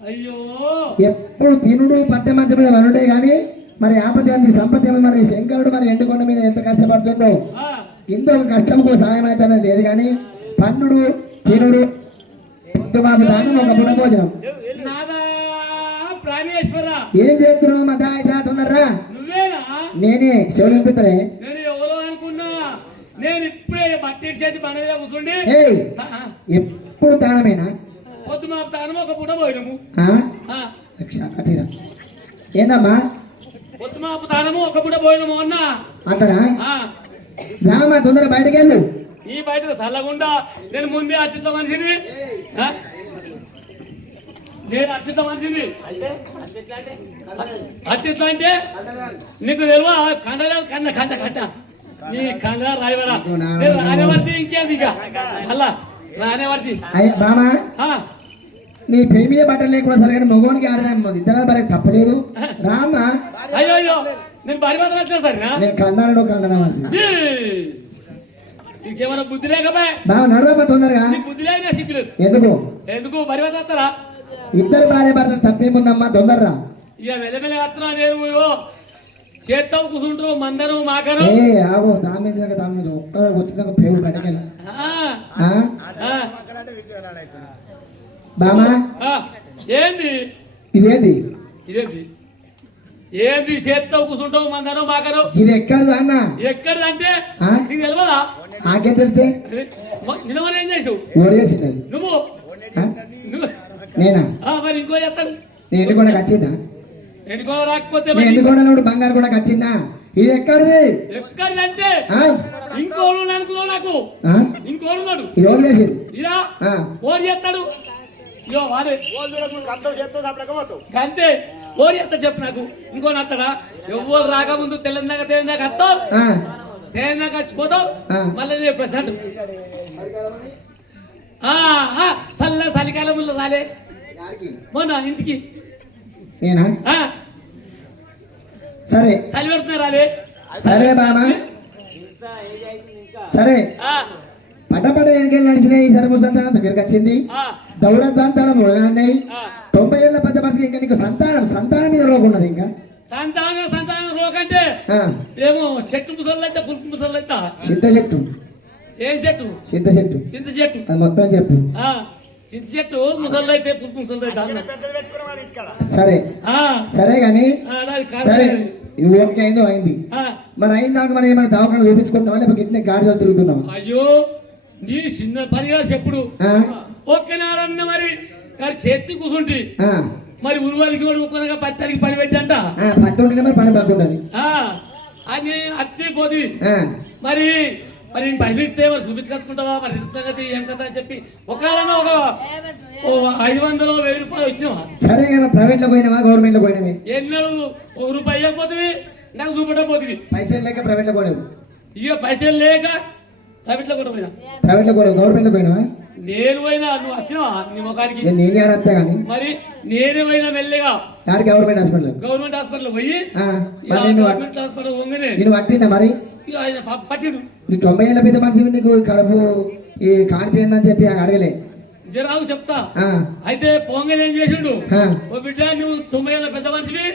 అయ్యో ఎప్పుడు తినుడు పట్టె మంచం మీద వనుడే గాని మరి ఆపద అంది సంపద మరి శంకరుడు మరి ఎండుకొండ మీద ఎంత కష్టపడుతుందో ఇంకొక కష్టంకు సాయం అయితే లేదు కానీ పండుడు తినుడు బాబు దానం ఒక పుట భోజనం. ఏం చేస్తున్నావు మా దా ఇట్లా తొందరరా నేనే చెవులు వినిపిస్తారే నేను ఇప్పుడే బట్టి చేసి బండ మీద కూర్చుండి ఎప్పుడు దానమేనా పొద్దు మా తానం ఒక పూట పోయినము ఏందమ్మా పొద్దు మాపు తానము ఒక పూట పోయినము అన్న అంటారా రామా తొందర బయటకు వెళ్ళు ఈ బయట చల్లకుండా నేను ముందే అత్యుత మనిషిని నేను అత్యుత మనిషిని అత్యుత అంటే నీకు తెలివా కండలే కన్న కంట కంట నీ కండ రాయబడా నేను రానేవాడి ఇంకేది ఇక అలా రానేవాడి బామా నీ పెళ్లి మీద బట్టలు లేకుండా సరే కానీ మగోనికి ఆడదాం ఇద్దరు బరకు తప్పలేదు రామా అయ్యో అయ్యో నేను బరి మాత్రం వచ్చా సరేనా నేను కన్నాడు కన్నా ఇంకేమైనా బుద్ధి లేకపోయా బాగా నడవమ్మా తొందరగా బుద్ధి లేక సిద్ధి ఎందుకు ఎందుకు బరి వస్తారా ఇద్దరు భార్య భర్తలు తప్పేముందమ్మా తొందరరా ఇక వెలమెల వస్తున్నా నేను చేత్తావు కూర్చుంటారు మందరు మాకరు ఆగో దామించక ఒక్కసారి వచ్చినాక పేరు బయటకెళ్ళి బామా ఏంది ఇదేంది ఇదేంది ఏంది చేత్తావు కూర్చుంటావు మందరు మాకరు ఇది ఎక్కడిది అన్న ఎక్కడిదంటే నీకు తెలియదా నాకేం తెలిసే నిలవని ఏం చేసావు ఓడేసింది నువ్వు నేనా మరి ఇంకో చేస్తాను నేను ఎన్నుకోవడానికి వచ్చిందా ఎన్నుకో రాకపోతే ఎన్నుకోవడం బంగారు కూడా వచ్చిందా ఇది ఎక్కడిది ఎక్కడిదంటే ఇంకోడు అనుకున్నావు నాకు ఇంకోడు ఉన్నాడు ఇది ఓడి చేసింది ఇదా ఓడి చేస్తాడు ఇయో వాడే అంతే ఓడి చేస్తా చెప్పు నాకు ఇంకో నత్తడా ఎవ్వరు రాకముందు తెల్లందాక తేలిందాక వస్తావు తేలిందాక వచ్చిపోతావు మళ్ళీ ప్రశాంత్ చలికాలంలో రాలే మొన్న ఇంటికి నేనా సరే చలి పెడుతున్నా రాలే సరే బామా సరే పటపట ఎన్నికలు నడిచినాయి ఈ సర్వసంతానం దగ్గరికి వచ్చింది దౌడద్వాంతాల మొదలన్నాయి 90 ఏళ్ళ పెద్ద మనిషికి ఇంకా నీకు సంతానం మీద రోగం ఉన్నది ఇంకా సంతానం రోగంటే ఏమో చెట్టు ముసళ్ళు అయితే పులుపు ముసళ్ళు అయితే చింత చెట్టు ఏం చెట్టు చింత చెట్టు అది మొత్తం చెప్పు చింత చెట్టు ముసళ్ళు అయితే పులుపు ముసళ్ళు అయితే సరే సరే గాని సరే ఇవి ఓకే అయిందో అయింది మరి అయిన దాకా మరి ఏమైనా దవాఖాన చూపించుకుంటున్నావా లేకపోతే ఇట్లే గాడిదలు తిరుగుతున్నావా అయ్యో నీ చిన్న పనిగా చెప్పుడు ఓకే నాడన్న మరి చేతి కూర్చుంటి మరి ఉరువాలికి కూడా ఒక్కనగా పత్తానికి పని పెట్టంట పత్తి ఉంటే మరి పని పడుతుంటది అని అచ్చిపోతుంది మరి మరి నేను పైసలు ఇస్తే మరి చూపించుకొచ్చుకుంటావా మరి సంగతి ఏం కదా అని చెప్పి ఒకవేళ ఒక 500 1000 రూపాయలు ఇచ్చినావా సరే కదా ప్రైవేట్ లో పోయినావా గవర్నమెంట్ లో పోయినవి ఎన్నడు ₹1 ఇవ్వకపోతుంది నాకు చూపెట్టకపోతుంది పైసలు లేక ప్రైవేట్ లో పోలేవు ఇక పైసలు లేక ప్రైవేట్ లో కూడా పోయినా ప్రైవేట్ లో కూడా గవర్నమెంట్ లో పోయినావా నేను పోయినా నువ్వు వచ్చినావా నీ ముఖానికి నేను ఆడతా కానీ మరి నేనే పోయినా మెల్లగా గవర్నమెంట్ హాస్పిటల్ పోయి గవర్నమెంట్ హాస్పిటల్ పోగానే నేను పట్టినా మరి ఆయన పట్టిడు నీ 90 ఏళ్ళ పెద్ద మనిషి నీకు కడుపు ఈ కానిపోయిందని చెప్పి అడగలే జరావు చెప్తా అయితే పొంగల్ ఏం చేసిండు ఓ బిడ్డ నువ్వు 90 ఏళ్ళ పెద్ద మనిషివి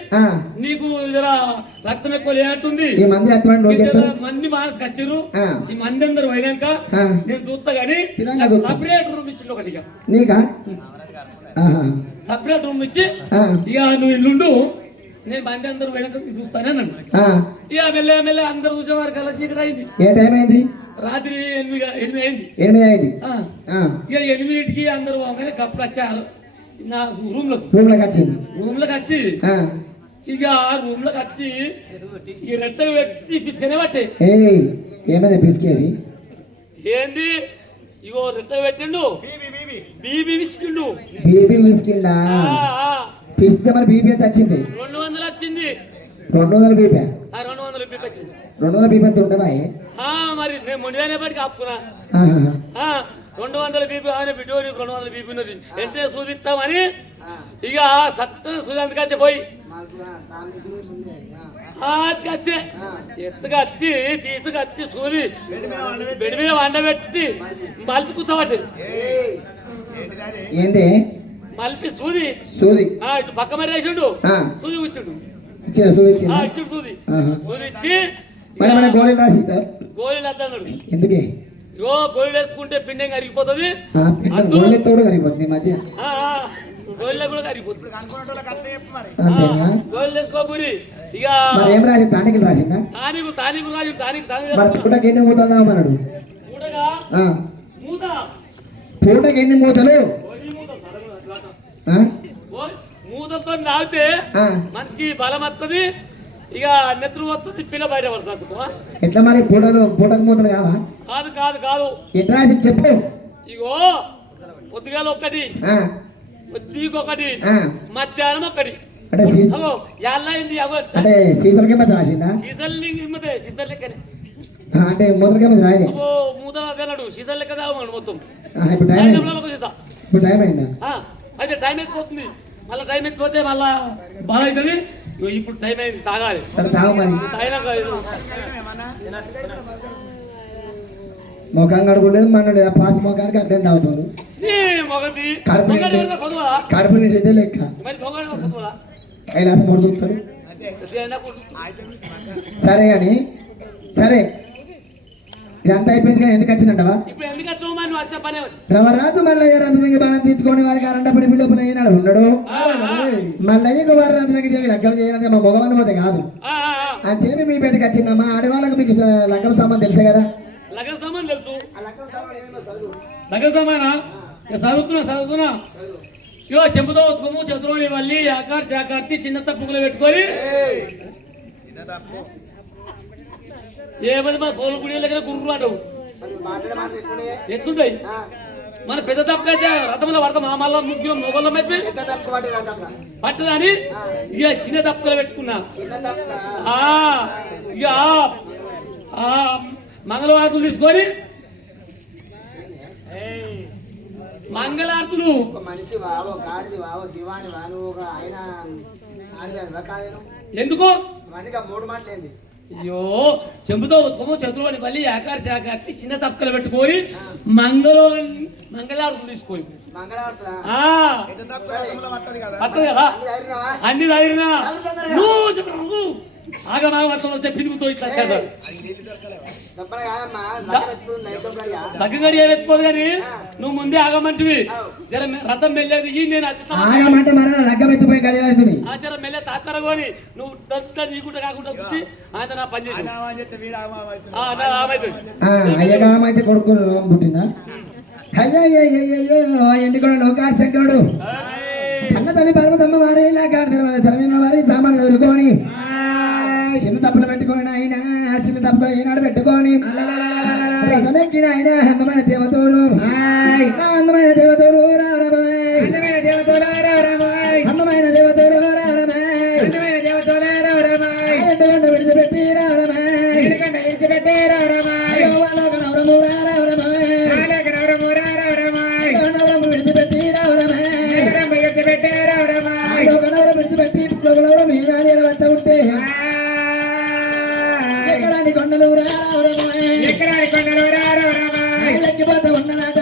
నీకు జర రక్తం ఎక్కువ లేనట్టుంది మంది మానసుకు వచ్చిర్రు ఈ మంది అందరు పోయినాక నేను చూస్తా గానీ సపరేట్ రూమ్ ఇచ్చిండు ఒకటిగా నీకా సపరేట్ రూమ్ ఇచ్చి ఇక నువ్వు ఇల్లుండు నేను మంది అందరు పోయినాక చూస్తానే అన్నాడు ఇక మెల్ల అందరు చూసేవారు కలిసి ఇక్కడ అయింది ఏ టైం అయింది రాత్రి 8 అయింది ఇక 8కి అందరూ కప్పుడు వచ్చారు నా రూమ్ లోకి వచ్చి ఇక రూమ్ లోకి వచ్చి ఈ రెట్ట పెట్టి పిసుకనే పట్టే ఏమైంది పిసికేది ఏంది ఇగో రెట్ట పెట్టిండు బీబీ పిసికిండు బీబీ పిసికిండా పిసికితే మరి బీబీ ఎంత వచ్చింది 200 వచ్చింది 200 బీపీ 200 బీపీ వచ్చింది 200 బీపీ ఎంత ఉండవా మరి నేను మొండిగానేపటికి ఆపుకున్నా 200 బీపీ ఆయన బిడ్డో 200 బీపీ ఉన్నది ఎంతే సూదిస్తామని ఇక సట్ట సూది అందుకచ్చే పోయి వచ్చే ఎత్తుకొచ్చి తీసుకొచ్చి సూది బెడి మీద వండబెట్టి మలిపి కూర్చోబట్టి ఏంది మలిపి సూది సూది ఇటు పక్క మరి వేసిండు సూది కూర్చుండు ఇచ్చిన సూది ఇచ్చిన ఇచ్చిండు సూది సూది ఇచ్చి మరి మన గోళీలు రాసి గోళీలు అద్దన్నాడు ఎందుకే ఇగో గోళీలు వేసుకుంటే పిండి కరిగిపోతుంది గోళీలతో కూడా కరిగిపోతుంది మధ్య గోళీలో కూడా కరిగిపోతుంది అంతేనా గోళీలు వేసుకోబోరి ఇక మరి ఏం రాసి తానికలు రాసిందా తానికు రాజు తానికు మరి పూటకి ఎన్ని మూతలు అన్నాడు మూత పూటకి ఎన్ని మూతలు మూతతో తాగితే మనిషికి బలం వస్తుంది ఇక నెత్తురు వస్తుంది పిల్ల బయట పడుతుంది ఎట్లా మరి పూటకు మూతలు కావా కాదు కాదు కాదు ఎట్లా చెప్పు ఇగో పొద్దుగాల ఒకటి కొద్దిగా ఒకటి మధ్యాహ్నం ఒకటి అంటే అంటే సీసలకే మధ్య రాసిందా సీసల్ లెక్కనే అంటే మొదలకే మధ్య రాయలే మూతలు అదేనాడు సీసల్ లెక్క తాగమడు మొత్తం ఇప్పుడు టైం అయిందా అయితే టైం అయిపోతుంది మళ్ళీ టైం అయిపోతే మళ్ళా బాగా అవుతుంది ఇప్పుడు టైం అయింది తాగాలి సరే తాగు మరి ముఖం కడుకోలేదు మన పాస్ ముఖానికి అడ్డం తాగుతాడు కడుపు నీళ్ళు లెక్క కైలాస మూడు చూస్తాడు సరే కానీ సరే ఇదంతా అయిపోయింది కానీ ఎందుకు వచ్చినట్టవా రవరాజు మల్లయ్య రాజునికి బాణం తీసుకొని వారికి అరండపడి పిల్లపులు అయినాడు ఉన్నాడు మల్లయ్యకు వారి రాజులకి చెప్పి లగ్గం చేయాలంటే మా మగవాళ్ళు పోతే కాదు అని చెప్పి మీ బయటకు వచ్చిందమ్మా ఆడవాళ్ళకి మీకు లగ్గం సామాన్ తెలుసే కదా లగ్గం సామాన్ తెలుసు లగ్గం సామానా చదువుతున్నా ఇగో చెంపుతో ఉత్కము చతురోని మళ్ళీ ఆకార్ చాకార్తి చిన్న తప్పులు పెట్టుకొని ఏమది మా పోలు గుడి దగ్గర గుర్రు అంటావు ఎట్లుంటాయి మన పెద్ద తప్పు అయితే రథంలో పడతాం మళ్ళా ముగ్గురు మొగళ్ళం అయితే పట్టదని ఇక చిన్న తప్పులు పెట్టుకున్నా ఇక మంగళవారతులు తీసుకొని మంగళారతులు ఎందుకు అయ్యో చెంపుతో ఉత్కము చతుర్వాణి మళ్ళీ ఆకార చాకార్తి చిన్న తప్పులు పెట్టుకొని మంగళారతులు తీసుకొని పట్టదు కదా అన్ని తగిలినా ఆగమాగం చెప్పింది ఇట్లా వచ్చారు దగ్గర ఏమెత్తుకోదు కానీ నువ్వు ముందే ఆగమంచివి జర రథం మెల్లేది నేను జర మెల్లె తాత్పరగోని నువ్వు దంతా నీకుండా కాకుండా వచ్చి ఆయన నా పని చేసి పుట్టిందా అయ్యో ఎండి కూడా నౌకాడు శంకరుడు అన్న తల్లి పర్వతమ్మ వారి ఇలా కాడుతున్న సరైన వారి సామాన్లు ఎదుర్కొని చిన్న తప్పులు పెట్టుకొని ఆయన చిన్న తప్పులు ఈనాడు పెట్టుకొని రథమెక్కిన ఆయన అందమైన దేవతోడు అందమైన దేవతోడు అందమైన దేవతోడు అందమైన దేవతోడు ఎందుకంటే విడిచిపెట్టి విడిచిపెట్టి విడిచిపెట్టి విడిచిపెట్టి ఉంటే ఎకరాని కొండలు ఎక్కిపోతా ఉన్నదాట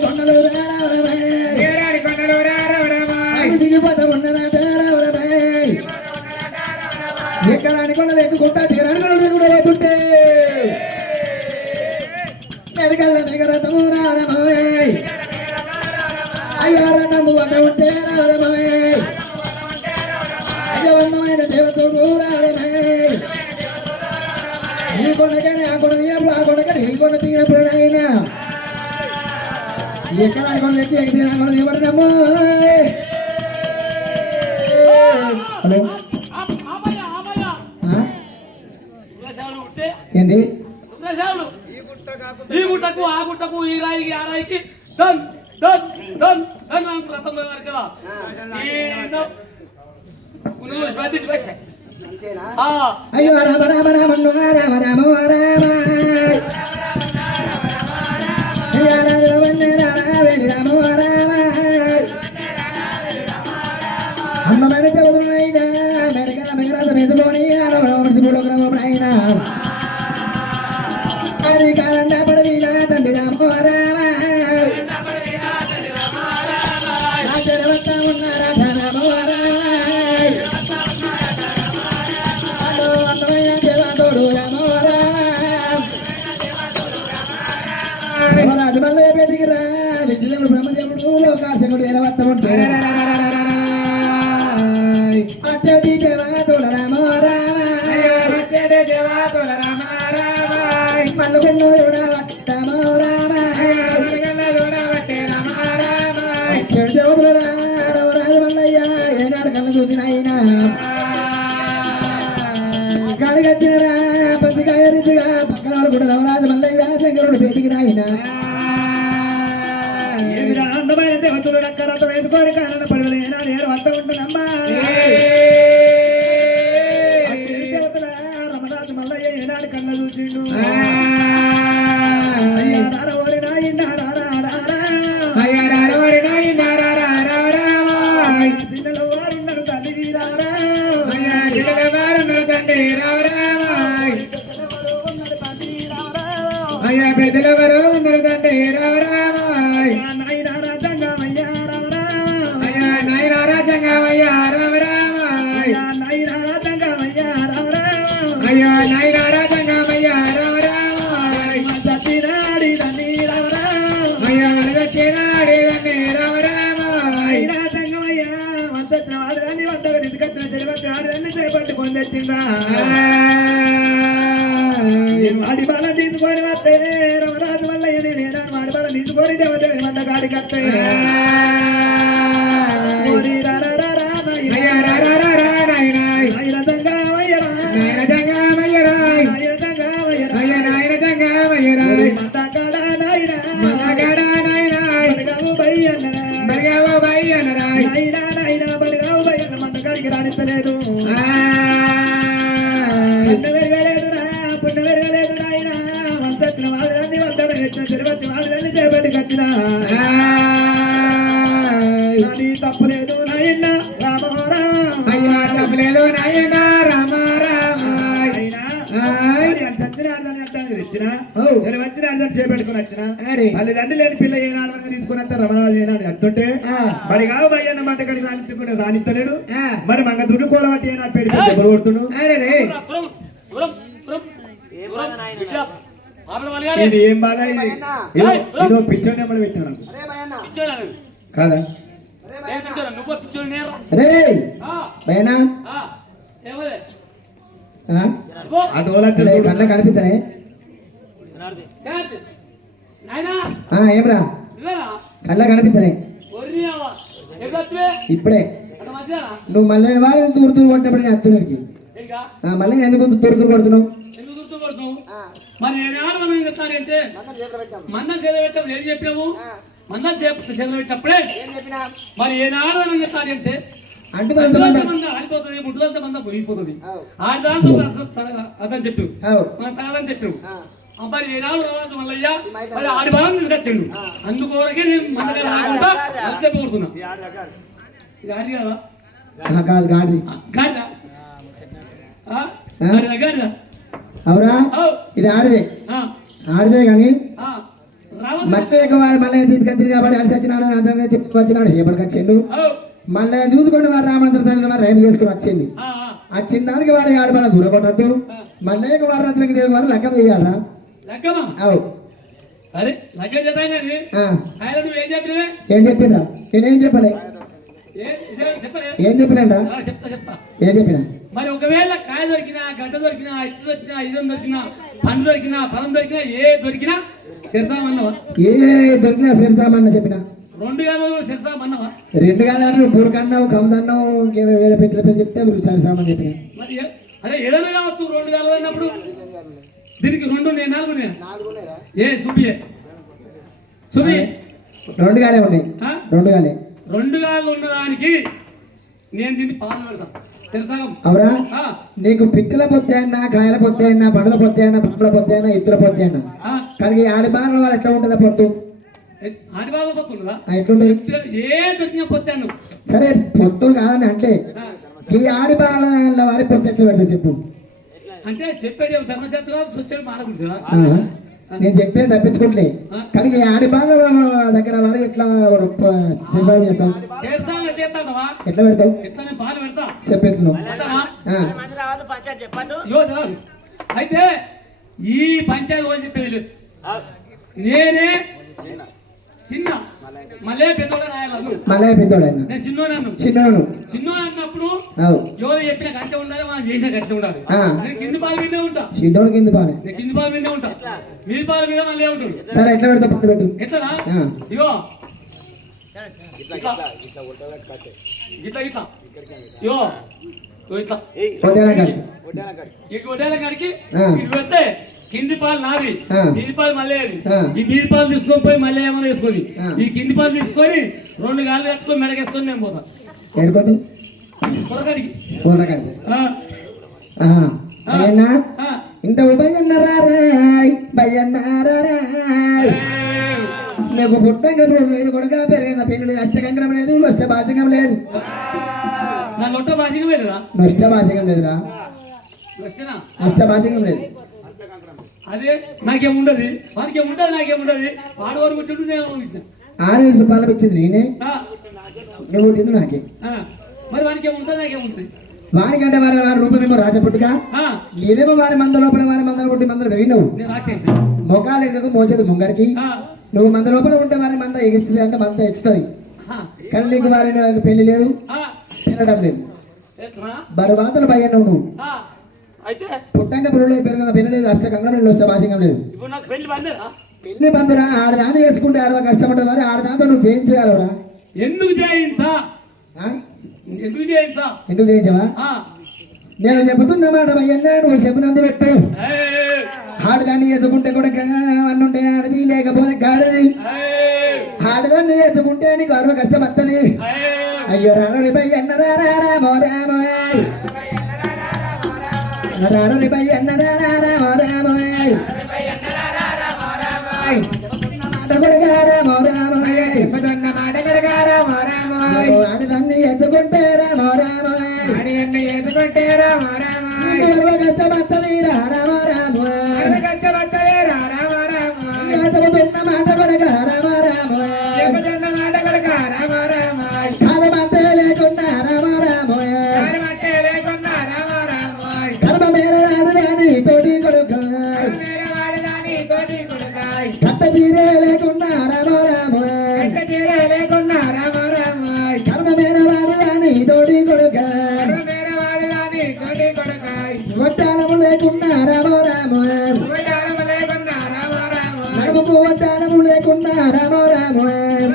కొండలు దిగిపోతా ఉన్నదాట ఎకరాని కొండలు ఎక్కుకుంటా తీరాని కొండలు దిగుడు లేకుంటే మెరకల్ల మెగరథము రారమోయ్ అయ్యా రణము వద ఉంటే రారమోయ్ అయ్యవంతమైన దేవతోడు రారమోయ్ ఈ కొండకని ఆ కొండ తీయప్పుడు ఆ కొండకని ఈ కొండ తీయప్పుడు అయినా ఎకరాని కొండలు ఎక్కి ఎక్కి తీరా కొండ దిగబడినమ్మో హలో ఏంది ఈ గుట్టకు ఆ గుట్టకు ఈ రాయికి ఆ రాయికి దన్ దన్ దన్ దన్ రథం పోయేవారు కదా అయ్యో రామ రామ రామ రామ రామ రామ అందమైన చదువునైనా మెడకల మెగరాజ మెదులోని అయినా అది కాలండా పడవిలా తండ్రి రామ రామ చెగుడు ఎరవత్త ఉంటే అచ్చటి దేవాతుల రామ రామ మల్లుగున్నో రామ రామ చెడు దేవతుల రామ మల్లయ్య ఏనాడు కళ్ళు చూసిన అయినా కాడిగచ్చినరా పసికాయ రీతిగా పక్కన వాళ్ళు కూడా రవరాజు మల్లయ్య శంకరుడు పేటికి నాయన అందమైన దేవతలు రక్కరతో వేసుకొని కారణ పడవలేనా నేను వంట ఉంటున్నమ్మా దేవతల రమరాజు మల్లయ్య ఏనాడు కళ్ళ చూసిండు చిన్నలో వారున్నారు తండ్రి అయ్యా పెద్దలెవరో ఉన్నారు తండ్రి రామరామాయ్ నాయన రాజంగమయ్య రామరామ అయ్యా నాయన రాజంగమయ్య రామరామాయ్ నాయన రాజంగమయ్య రామరామ అయ్యా నాయన రాజంగమయ్య రామరామాయ్ సత్యనాడి తండ్రి రామరామ అయ్యా వచ్చినాడే తండ్రి రామరామాయ్ రాజంగమయ్య వంతత్న వాడదాన్ని వంతగా నిజకత్న చెరువచ్చి ఆడదాన్ని చేపట్టుకొని తెచ్చిందా వాడి బాల తీసుకొని వస్తే రమరాజు మల్లయ్య నేను వాడి బాల తీసుకొని దేవదేవి వంద కాడికి వస్తే అయ్యా రారారారాయనాయ్ నాయన తంగామయ్యరా నాయన జంగమయ్యరాయ్ నాయన తంగామయ్యరా అయ్యా నాయన జంగమయ్యరాయ్ మందకాడా నాయన మందగాడా నాయనాయ్ బడగావు బయ్యన్నరా బరిగావో బయ్యనరాయ్ నాయన నాయన బడగావు బయ్యన్న మంద కాడికి రానిస్తలేదు పుణ్య పెరగలేదురా పుణ్య పెరగలేదు నాయన వంతత్న వాడదాన్ని వంతగా తెచ్చిన చెరువచ్చి వాడదాన్ని చేపట్టుకు వచ్చిన కానీ తప్పలేదు నాయన రామ రామ అయ్యా తప్పలేదు నాయన రామ రామాయ్ చేపెట్టుకుని వచ్చిన అరే తల్లిదండ్రి లేని పిల్ల ఏనాడు వరకు తీసుకుని వస్తే రమణాజు ఏనాడు అంటుంటే మరి కావు భయ్యన్న మాట కడిగి రాణించుకుని రాణిస్తలేడు మరి మంగ దుడ్డు కూర బట్టి ఏనాడు పెట్టి ఎవరు కొడుతుడు అరే రే ఇది ఏం బాధ ఇది ఇదో పిచ్చోని నెంబర్ పెట్టాను కాదా రే భయనా ఆ డోలకి కళ్ళ కనిపిస్తానే ఏమరా కళ్ళ కనిపిస్తానే ఇప్పుడే నువ్వు మళ్ళీ వారు దూరు దూరు కొట్టినప్పుడు నేను అత్తుడికి మళ్ళీ నేను ఎందుకు దూరు దూరు కొడుతున్నావు మరి నేను ఆడమని చెప్తానంటే మన్నలు చదివేటప్పుడు ఏం చెప్పాము మన్నలు చదివేటప్పుడే మరి ఏనాడు అని చెప్తానంటే అంటే ఆడిపోతుంది ముట్టుదంతా మంద పోయిపోతుంది ఆడి దాంట్లో అదని చెప్పావు మన తాగదని చెప్పావు మరి ఏనాడు రాజు మల్లయ్య మరి ఆడి బాగా తీసుకొచ్చాడు అందుకోరకే నేను మందగా రాకుండా అంతే పోతున్నా ఇది ఆడి కదా కాదు గాడిది గాడిదా గాడిదా అవురా ఇది ఆడిదే ఆడిదే కానీ మట్టి వారు మళ్ళీ తీసుకొచ్చింది కాబట్టి అలసి వచ్చినాడు అర్థం చెప్పి వచ్చినాడు చేపడికి వచ్చిండు మళ్ళీ చూసుకొని వారు రామంత్ర తల్లిని వారు రైలు చేసుకుని వచ్చింది వచ్చిన దానికి వారు ఆడబడ దూరం కొట్టద్దు మళ్ళీ వారు రాత్రికి దేవుడు వారు లెక్కం చేయాలరా అవు సరే లగ్గం చేద్దాం నువ్వేం చెప్పినవే ఏం చెప్పిందా నేనేం చెప్పలే ఏం చెప్పలేండా చెప్తా ఏం చెప్పినా మరి ఒకవేళ కాయ దొరికినా గడ్డ దొరికినా ఇటు దొరికినా ఇదం దొరికినా పండు దొరికినా ఫలం దొరికినా ఏ దొరికినా సిరసామన్నవా ఏ దొరికినా సిరసామన్న చెప్పినా 2 గాలు సిరసామన్నవా 2 గాలు నువ్వు బురకన్నావు కమదన్నావు వేరే పెట్టిన పేరు చెప్తే మీరు సిరసామని చెప్పిన మరి అరే ఏదైనా కావచ్చు 2 గాలు అన్నప్పుడు దీనికి 2 నేను 4 ఏ చూపియే 2 గాలే ఉన్నాయి 2 గాలే 2 గాలు ఉన్నదానికి నేను దీన్ని పాలు పెడతాను సిరసాగం అవురా నీకు పిట్టల పొత్తే అన్నా కాయల పొత్తే అన్నా పండ్ల పొత్తే అన్నా పండ్ల పొత్తే అన్నా ఇతర పొత్తే అన్నా కానీ ఆడి బాగా వాళ్ళు ఎట్లా ఉంటుందా పొత్తు ఆడి బాగా పొత్తు ఉండదా ఎట్లుంటుంది ఏ దొరికిన పొత్తాను సరే పొత్తు కాదని అంటే ఈ ఆడి బాల వారి పొత్తు ఎట్లా పెడతా చెప్పు అంటే చెప్పేది ధర్మశాస్త్రాలు స్వచ్ఛంగా మారకూడదు నేను చెప్పేది తప్పించుకోవట్లే కానీ ఈ ఆడి బాల దగ్గర వారు ఎట్లా చేస్తాం ఎట్లా పెడతావు చెప్పెట్లు అయితే ఈ పంచాయతీ వాళ్ళు చెప్పేది లేదు నేనే చిన్న మళ్ళీ పెద్దోడే రాయాలను మళ్ళీ పెద్దోడన్నా నేను చిన్నోనన్ను చిన్నోడు చిన్నో అన్నప్పుడు అవు ఎవరు చెప్పిన గట్ట ఉండాలి మనం చేసిన గట్ట ఉండాలి ఆ. నేను కింది పాల మీదే ఉంటా సిద్ధోడు కింద పాలే నేను కింది పాల మీదే ఉంటా మీ పాల మీద మళ్ళీ ఉంటాడు సరే ఎట్లా పెడతా పండు పెట్టు ఎట్లా ఆ. ఇగో ఇట్లా ఇట్లా ఇగో ఇట్లా కొట్టేలా కాదు. ఈ గొడ్డల కాడికి ఆ. ఇది పెడితే కింది పాలు నాది ఆ. నీది పాలు మళ్ళీ అది ఆ. ఈ నీది పాలు తీసుకొని పోయి మళ్ళీ ఏమైనా వేసుకొని ఆ. ఈ కింది పాలు తీసుకొని 2 గాళ్ళు కట్టుకొని మెడకేసుకొని నేను పోతా ఏడుకోదు పొరకాడికి కూర కాదు ఆ. అయ్యన్నా ఆ. ఇంత భయన్నారాయ్ భయన్నారాయ్ నీకు పుట్టంగా లేదు కొడుక పెరిగిన పెళ్లి లేదు అష్టకంకరం లేదు నష్ట భాషకం లేదు నా లొట్ట భాషకి వెళ్ళరా నష్ట భాషకం లేదురా వచ్చేనా నష్ట భాషకం లేదు అదే నాకేముండదు వానికేముండదు నాకేముండదు వాడి వరకు వచ్చి నేను ఊహించిన. ఆనేసి పాలన ఇచ్చింది నేనే ఆ. నువ్వు పుట్టింది నాకే ఆ. మరి వానికేముంటుంది నాకేముంటుంది వానికంటే వారి రూపమేమో రాజపుట్టుగా ఆ. ఏదేమో వారి మంద లోపల వారి మందలు కొట్టి మందలు పెరిగినవు నేను రాసేసా మొఖాలు ఎక్కకు మోచేది ముంగడికి నువ్వు మంద లోపల ఉంటే వారి మంద ఎగుస్తుంది అంటే మంద ఎక్కుతుంది కానీ నీకు వారి పెళ్లి లేదు తినడం లేదు బరువాతలు భయం నువ్వు అయితే పుట్టంగా పిల్లలు లేదు పెరిగిన పెళ్లి లేదు అష్టకంగా లేదు వస్తే భాషంగా లేదు ఇప్పుడు నాకు పెళ్లి బందేరా పెళ్లి బంధురా ఆడదాన్ని వేసుకుంటే ఆడదా కష్టపడ్డది వారి ఆడదాంతో నువ్వు చేయించగలవురా ఎందుకు చేయించా ఆ? ఎందుకు చేయించా ఎందుకు చేయించవా ఆ. నేను చెబుతున్నా మాట అయ్యన్నా నువ్వు చెప్పినందు పెట్టు ఏయ్. ఆడదాన్ని ఎత్తుకుంటే కూడా అన్నుంటే ఆడది లేకపోతే గాడది ఏయ్. ఆడదాన్ని ఎత్తుకుంటే నీకు అరవ కష్టం వస్తుంది ఏయ్. అయ్యో రాను పై అన్న రామో రామోయ్ రాను పై అన్న రామో రామోయ్ ఆడదాన్ని ఎత్తుకుంటే రామో రామోయ్ కష్టం వస్తుంది రామో రామోయ్ చెబుతున్న మాట కొడక రామో రామోయ్ కాలమంతే లేకుండా రామో రామోయ్ కర్మ మేర రాని తోటి కొడుక కట్ట తీరే లేకుండా రామో రామోయ్ కర్మ మేర రాని తోటి కొడుక వడ్డానము లేకుండా రామో రామోయ్ నడుముకు వడ్డానము లేకుండా రామో రామోయ్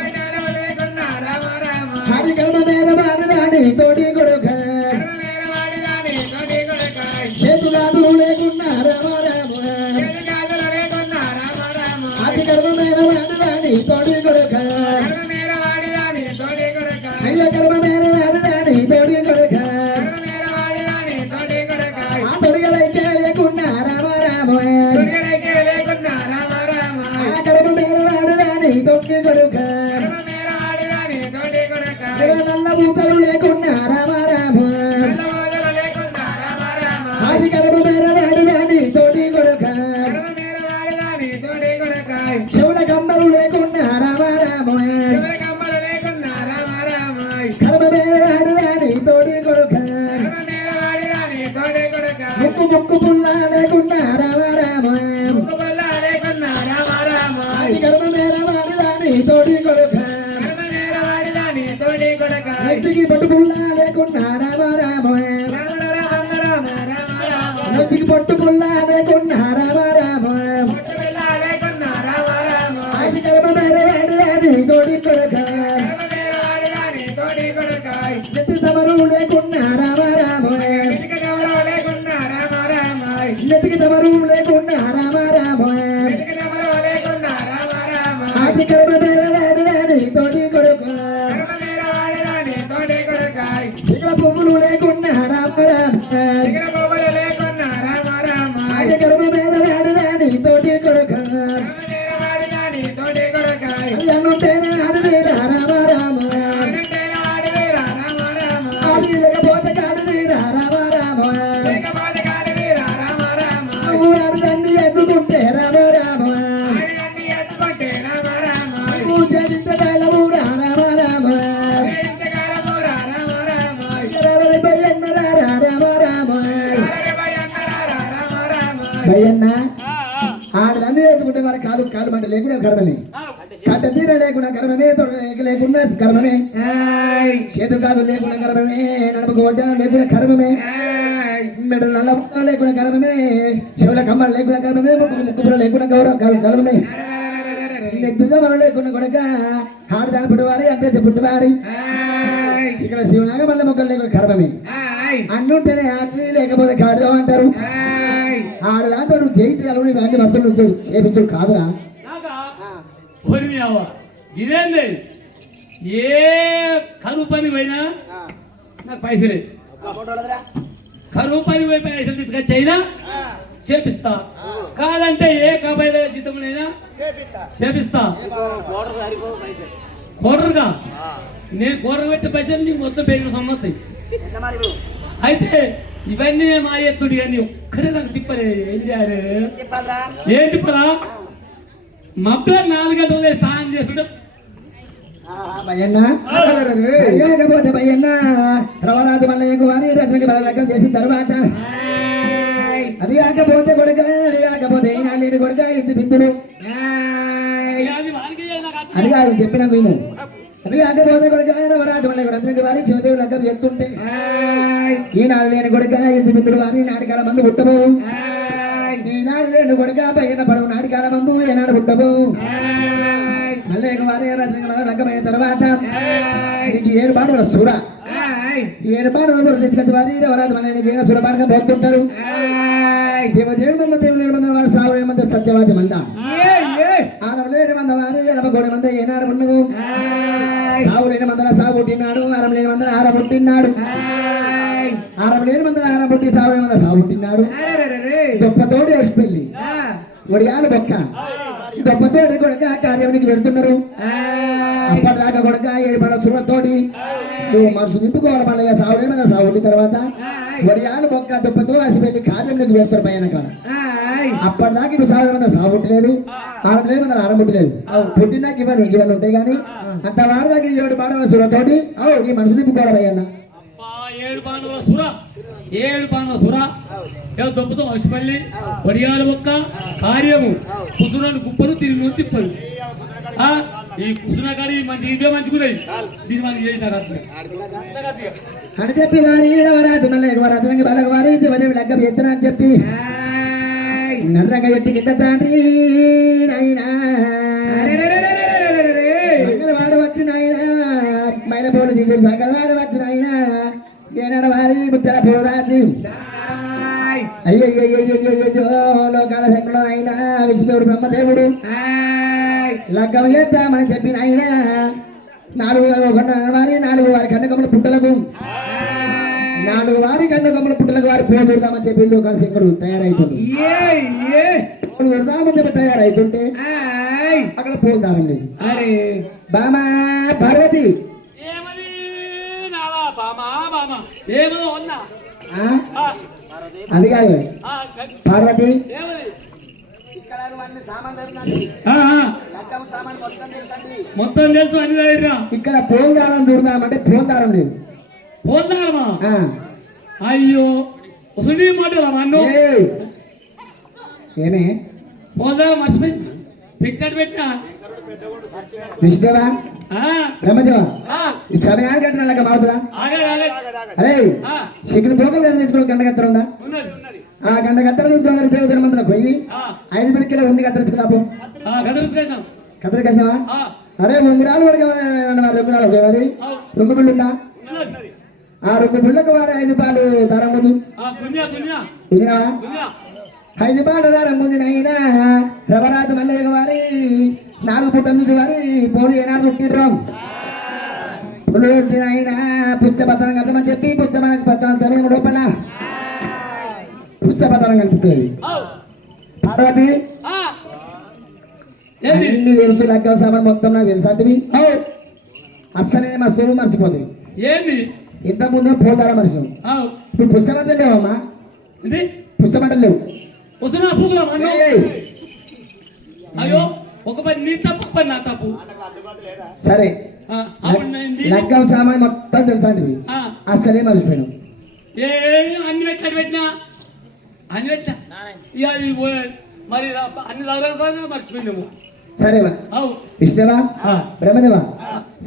హరి కర్మ మేర రాని తోటి కొడుక చేతులాదులు లేకుండా రామో రామోయ్ అది కర్మ మేర రాని తోటి కొడుక అయ్య కర్మ మేర రాని తోటి కొడుక ఆ తొడిగలైతే లేకుండా రామో రామోయ్ ఆ కర్మ మేర రాని తోటి కొడుక నల్ల బూకలు లేకుండా రామో రామోయ్ ఆది కర్మ మేర రాని తోటి కొడుక శివుల కమ్మలు లేకుండా రామో రామోయ్ కర్మ మేర రాని తోటి కొడుక ముక్కు ముక్కు పుల్ల లేకుండా రామో రామోయ్ ఆది కర్మ మేర రాని తోటి కొడుక నెత్తికి పట్టు పుల్ల లేకుండా రామో రామోయ్ నెత్తికి పట్టు పుల్ల లేకుండా రామో రామోయ్ ఆది కర్మ మేర రాని తోటి కొడుక నెత్తి తమరు లేకుండా రామో రామోయ్ నెత్తికి తమరు లేకుండా రామో రామోయ్ ఆది కర్మ మేర రాని తోటి కొడుక శిఖర పువ్వులు లేకుండా రామో రామోయ్ ఆది కర్మ మేర రాని తోటి కొడుక అయ్యనుంటేనే ఆడలేదా రామో రామోయ్ ఆడి లేకపోతే కాడలేదా రామో రామోయ్ నువ్వు ఆడదాన్ని ఎత్తుకుంటే రామో రామోయ్ నువ్వు చేసింటే బయలవు రామో రామోయ్ రామో రామోయ్ భయన్న ఆడదాన్ని ఎత్తుకుంటే మరి కాలు కాలు మంట లేకుండా కర్మని కట్ట తీర లేకుండా గర్భమే, తొడ లేకుండా గర్భమే, చేతు కాదు లేకుండా గర్భమే, నడుముకు వడ్డాను లేకుండా గర్భమే, మెడలు నల్ల లేకుండా గర్భమే, చెవుల కమ్మలు లేకుండా గర్భమే, ముక్కుపుర లేకుండా గర్భమే, నెత్తుగా మనం లేకుండా కొడక ఆడదాని పుట్టువారి అంతే పుట్టువాడి ఇక్కడ శివనాగ మళ్ళీ మొక్కలు లేకుండా గర్భమే, అన్నుంటేనే ఆడి లేకపోతే కాడు అంటారు. ఆడదాంతో నువ్వు జయించి అలవాటు ఇవన్నీ వస్తువులు చేపించు కాదురా. ఇదేంది ఏ కరువు పని పోయినా నాకు పైసలే, కరువు పని పోయి పైసలు తీసుకొచ్చి అయినా చేపిస్తా, కాదంటే ఏ కాబట్టి జీతంలోనైనా చేపిస్తా. కోటరుగా నేను కోటరు పెట్టే పైసలు నీకు మొత్తం 1000 సంవత్సరం. అయితే ఇవన్నీ మా ఎత్తుడు అని ఒక్కడే నాకు తిప్పలే. ఏం చేయాలి, ఏం తిప్పలా? మబ్బుల 4 గంటలే స్నానం చేసుకుంటే కాకపోతే భయ్యన్న రవరాజు మల్లయ్యకు వారి రత్నకి బలలగ్గం చేసిన తర్వాత అది కాకపోతే కొడుక, అది కాకపోతే లేని కొడుక ఇంటి బిందులు అది కాదు చెప్పిన మేము. అది కాకపోతే కొడుక రవరాజు మల్లయ్య రత్నకి వారి శివదేవి లగ్గం చేస్తుంటే ఈనాడు లేని కొడుక ఇంటి బిందులు వారి నాటికాల మందు పుట్టబో, ఈనాడు లేని కొడుక పైన పడవు నాటికాల మందు ఏనాడు పుట్టబో. మల్లయ్య వారి రత్నకి లగ్గమైన తర్వాత నీకు 7 పాటలు సుర, 7 పాటలు తీసుకొచ్చి వారి రవరాజు మల్లయ్య సురపాటగా పోతుంటాడు. దేవుడు మంద దేవుడు మంద వారు సావు మంద సత్యవాది మంద 6 మంద వారి 80 మంది ఏనాడు ఉండదు. సావు లేని మందల సాగు పుట్టినాడు, 6 లేని మందల 6 పుట్టినాడు, 6 లేని మందల 6 పుట్టి సావు లేని మందల సాగు పుట్టినాడు. దొప్పతోటి వేసి పెళ్ళి ఒడియాలు బొక్క దొప్పతోటి కొడుక కార్యానికి పెడుతున్నారు. అప్పటిదాకా కొడుక 7 పడ సురతోటి నువ్వు మనసు నింపుకోవాలి. మళ్ళీ సావు లేని మందల సాగు పుట్టిన తర్వాత ఒడియాలు బొక్క దొప్పతో వేసి పెళ్లి కార్యంలోకి పెడతారు పైన కాడ. అప్పటిదాకా ఇప్పుడు సాగు లేని మందల సాగు పుట్టలేదు, 6 లేని మందల 6 పుట్టలేదు. పుట్టినాక ఇవన్నీ ఉంటాయి కానీ అంత వారి దాకా 7 పాడవ సురతోటి నీ మనసు నింపుకోవాలి భయ్యన్న. 7 పాండవుల సుర, 7 పాండవుల సుర దొప్పుతో అసిపల్లి వడియాలు ఒక్క కార్యము కుసునను గుప్పలు తిరిగి తిప్పలు. ఈ కుసున కాడి మంచి ఇవే మంచుకున్నాయి, దీని మంచి చేసినారు అని చెప్పి వారి రవరాజు మల్లయ్య వారి బాలక వారి శివదేవి లగ్గం ఎత్తున అని చెప్పి నర్రంగా ఎట్టి కింద తాండి నాయనా మంగళవాడ వచ్చి నాయన మైలపోలు దిగుడు సంగళవాడ వచ్చి నాయన ఏనాడు వారి ముచ్చల పోరాజు అయ్యయ్యో లోకాల శంకరుడు ఆయన విష్ణువుడు బ్రహ్మదేవుడు లగ్గం చేద్దామని చెప్పిన ఆయన 4 వారి 4 వారి కండకముల పుట్టలకు 4 వారి కండకముల పుట్టలకు వారి పోలు చూడదామని చెప్పి లోకాల శంకరుడు తయారైతుంది. పోలు చూడదామని చెప్పి తయారైతుంటే అక్కడ పోల్దారం లేదు. అరే బామా పార్వతి అది కాదు పార్వతి మొత్తం తెలుసు అని ఇక్కడ పోల్దారం చూడదామంటే పోల్దారం లేదు. పోల్దారమా? అయ్యో ఉసుడి మాటలా మన్ను ఏమే పోల్దారం మర్చిపోయి పిక్కట్ పెట్టినా విష్ణుదేవా బ్రహ్మదేవా ఈ సమయానికి వచ్చిన లెక్క మారుతుందా? అరే శిఖరు పోకలు తెచ్చుకో గంటగత్తర ఉందా? ఆ గంటగత్తర చూసుకోవాలి. దేవతల మందులకు పోయి 5 పిడికిలో ఉండి కత్తిరించుకున్నాపు కత్తిరికేసినావా? అరే 2 ఉంగరాలు వారి 2 బిళ్ళు ఉందా? ఆ 2 బిళ్ళకు వారి 5 పాలు దారం ముందు కుదిరావా? 5 పాలు దారం ముందు అయినా రవరాజు మల్లయ్య వారి 4 పుట్టల నుంచి వారి పోలు ఏనాడు చుట్టిర్రు ఆయన పుస్తపత్రం కట్టమని చెప్పి పుస్తపత్రం సమయం లోపల పుస్తపత్రం కలుపుతుంది. పార్వతి అన్ని తెలుసు లగ్గం సామాన్ మొత్తం నాకు తెలుసు అంటే అసలే మస్తులు మర్చిపోతుంది. ఏంది ఇంత ముందు పోతారా మనిషి ఇప్పుడు పుస్తపత్రం లేవమ్మా? పుస్తపత్రం లేవు. అయ్యో ఒక పని నీ తప్పు, పని నా తప్పు. సరే లగ్గం సామాన్ మొత్తం తెలుసా అండి అసలే మర్చిపోయాను. అన్ని పెట్టినా అన్ని పెట్టా ఇక మరి అన్ని మర్చిపోయినాము. సరేవా అవు విష్ణువా ఆ. బ్రహ్మదేవా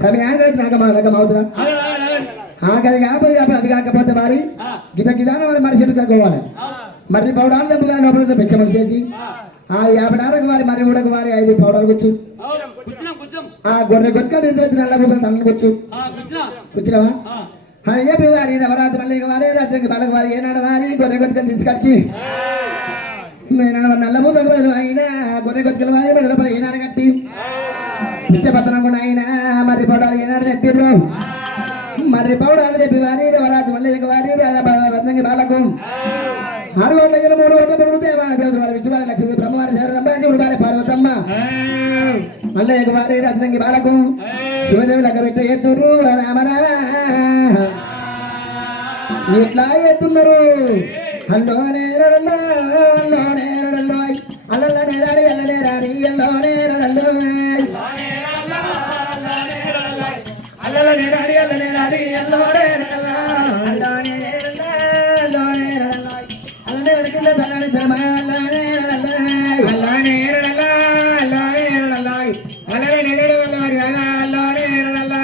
సమయానికి నాకు అవుతుందా ఆగండి, ఆగండి, ఆగండి. ఆకలి కాకపోతే అది కాకపోతే మరి ఆ. గిదాన మరి మనిషి కట్టుకోవాలి ఆ. మరి పౌడాలు దెబ్బగా లోపల పెంచమని చేసి ఆ. ఆ 50 వారి మరి ఉడక వారి 5 పౌడాలు కూర్చు అవును, కూర్చున్నాం, కూర్చున్నాం. ఆ గొర్రె గొత్తలు ఎదురు నల్ల కూర్చొని తండ్రి కూర్చు కూర్చున్నా. కూర్చున్నావా ఆ. చెప్పి వారి నవరాత్రి మళ్ళీ వారి రాత్రికి బాలక వారి ఏనాడు వారి గొర్రె గొత్తలు తీసుకొచ్చి నల్ల మూతకు బదులు అయినా గొర్రె గొత్తలు వారి మెడల ఏనాడు కట్టి పిచ్చపత్రం కూడా అయినా మర్రి పౌడాలు ఏనాడు తెప్పిర్రు మర్రి పౌడాలు తెప్పి వారి నవరాత్రి మళ్ళీ వారి రత్నంగి బాలకు 6 కోట్ల 3 కోట్ల పెరుగుతే దేవత వారి విష్ణు వారి లక్ష్మీ బ్రహ్మవారి శారదమ్మ శివుడు వారి పార్వతమ్మ మళ్ళీ వారి రత్నంగి బాలకు శివదేవి లెక్క పెట్టే ఎత్తురు రామరామ ఎట్లా ఎత్తున్నారు అల్లో నేరడల్లో అల్లో నేరడల్లో అల్ల నేరాడి అల్ల నేరాడి అల్లో నేరడల్లో అల్లల నేరాడి అల్ల నేరాడి అల్లో నేరడల్లా. అల్లో నేరడల్లో అల్లో నేరడల్లో అల్ల నేరడికింద తలని తమ అల్లో నేరడల్లో అల్లా నేరడల్లా, అల్లా నేరడల్లా. అల్లల నేరడు వల్ల మరి అల్లా నేరడల్లా.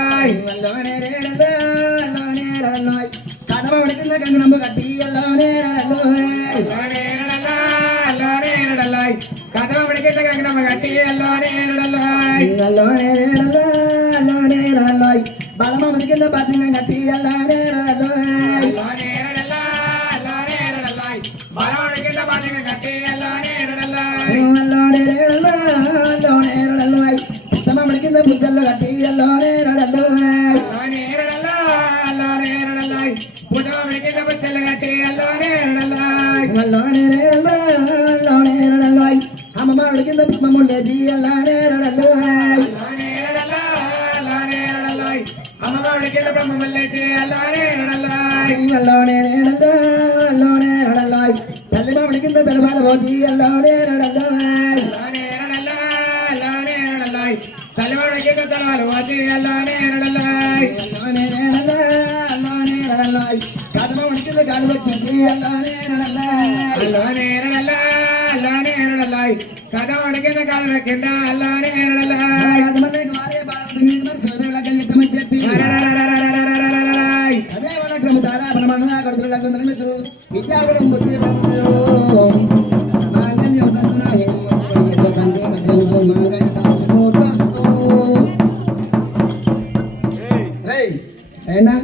అల్లో నేరడల్లో అల్లో నేరడల్లో కనవ ఉడికింద కంగనమ్మ కట్టి అల్లో నేరడల్లో అల్లా నేరడల్లా, అల్లా నేరడల్లా. కథ ఉడికిత గగనమ్మ గట్టి అల్లా నేరడల్లా. అల్లో నేరడల్లో అల్లో నేరడల్లో బలమ ఉడికింద బతింగ కట్టి అల్లో నేరడల్లో అల్లా నేరడల్లా, అల్లా నేరడల్లా. బలం ఉడికిత బాధిక గట్టి అల్లా నేరడల్లా. కింద బుద్ధల్లో కట్టి అల్లో నేరడల్లో అల్లా నేరడల్లా, అల్లా నేరడల్లా. పుటవ ఉడికిత బుద్ధలు గట్టి అల్లా నేరడల్లా. అమ్మమ్మ కింద పుష్పములేది అల్లా నేరడల్లో అల్లా నేరడల్లా, అల్లా నేరడల్లా. అమ్మవాడి కింద బ్రహ్మమల్లేసి అల్లా నేరడల్లా. అల్లో నేరడల్లో అల్లో నేరడల్లో తల్లి మామిడి కింద తలబాల పోతి అల్లో నేరడల్లో అల్లా నేరడల్లా, అల్లా నేరడల్లా. తలవాడి కింద తలవాలు వాసి అల్లా నేరడల్లా. అల్లో నేరడల్లో అల్లో నేరడల్లో కాదమామిడి కింద కాలు వచ్చింది అల్లో నేరడల్లో అల్లా నేరడల్లా, అల్లా నేరడల్లా. కథవాడి కింద కాళ్ళ కింద అల్లా నేరడల్లా. చెప్పి అదే వాళ్ళ క్రమతారా బ్రహ్మణ కడుతున్న మిత్రులు విద్యాగుణం బుద్ధి అయినా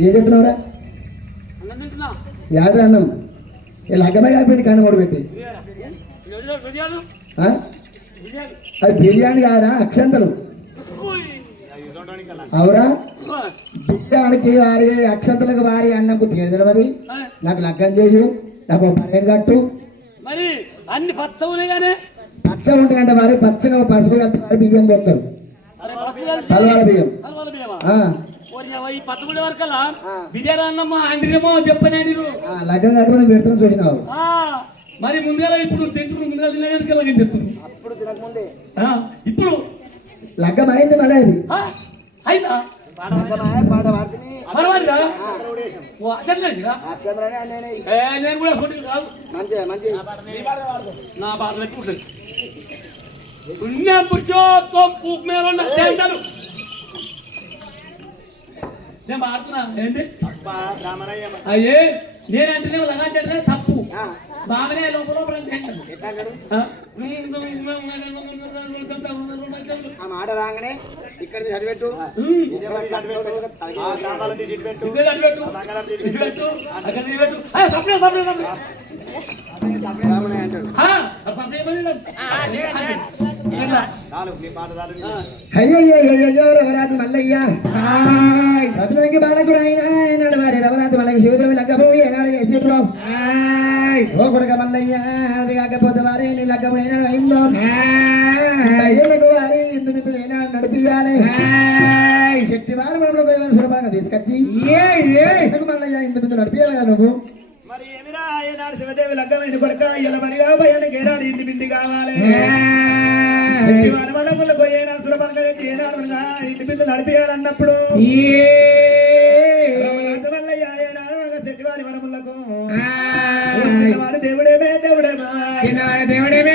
ఏం చెప్తున్నావురా అన్నం తింటున్నా. యాదర అన్నం ఇలా అగ్గమే కాపెట్టి కన్ను మూడు పెట్టి బిర్యానీ, ఆ? బిర్యానీ. అది బిర్యానీ కాదురా అక్షంతలు ఉయ్. అవురా బియ్యానికి వారి అక్షతలకు వారి అన్నం బుద్ధి తెలియదు నాకు లగ్గం చేయు నాకు 12 కట్టు మరి అన్ని పచ్చ ఉన్నాయి కానీ పచ్చ ఉంటాయంటే వారి పచ్చగా పసుపు కలిపి వారి బియ్యం పోతారు అరే పసుపు కలిపి తలవాల బియ్యం కలవాల బియ్యమా? ఆ, ఓరి అవ్వ, ఈ పచ్చగుడి వరకల్లా బిర్యానీ అన్నమ్మా అండిరేమో చెప్పనండి ఆ, లగ్గం కాకపోతే పెడుతున్నా చూసినావు మరి ముందుగా ఇప్పుడు తింటున్నారు ముందుగా తినేదానికి అలాగే చెప్తున్నారు అప్పుడు తినకముందే ఇప్పుడు లగ్గం అయింది మళ్ళీ అది అయినా పాట పాడుతుంది పర్వాలేదా? ఓ అసలు నేను కూడా కొట్టి కాదు మంచిగా మంచి నా బాధలు ఎక్కువ ఉంటుంది. పుణ్యం పుట్టో పూక్ మీద ఉన్న శాంతాలు నేను మాడుతున్నా ఏంటి అయ్యే నేనంటే అలాంటి తప్పు బాగానే లోపల ఆ మాట రాగానే ఇక్కడ చదివెట్టు అయ్యో రవరాజు మల్లయ్య రతులకి బాలకుడు ఆయన వారి రవరాజు మల్లయ్య శివదేవి లగ్గపోయి ఏనాడు చేసేప్పుడు ఓ కొడుక మల్లయ్య అది కాకపోతే వారి నీ లగ్గం ఏనాడు అయిందో అయ్యలకు వారి ఇందు మిత్రులు ఏనాడు నడిపియాలి శక్తి వారి మనలో పోయి సులభంగా తీసుకొచ్చి మల్లయ్య ఇందు మిత్రులు నడిపియాలి కదా నువ్వు మరి ఏమిరా ఏనాడు శివదేవి లగ్గమైన కొడుక ఇలా మరిగా భయానికి ఏనాడు ఇంటి బింది కావాలి వనములకు ఏనాడు సులభంగా ఏనాడు ఇంటి బిందు నడిపియాలన్నప్పుడు వల్లయ్య ఏనాడు చెట్టివారి వనములకు దేవుడేమే దేవుడేమా దేవుడేమే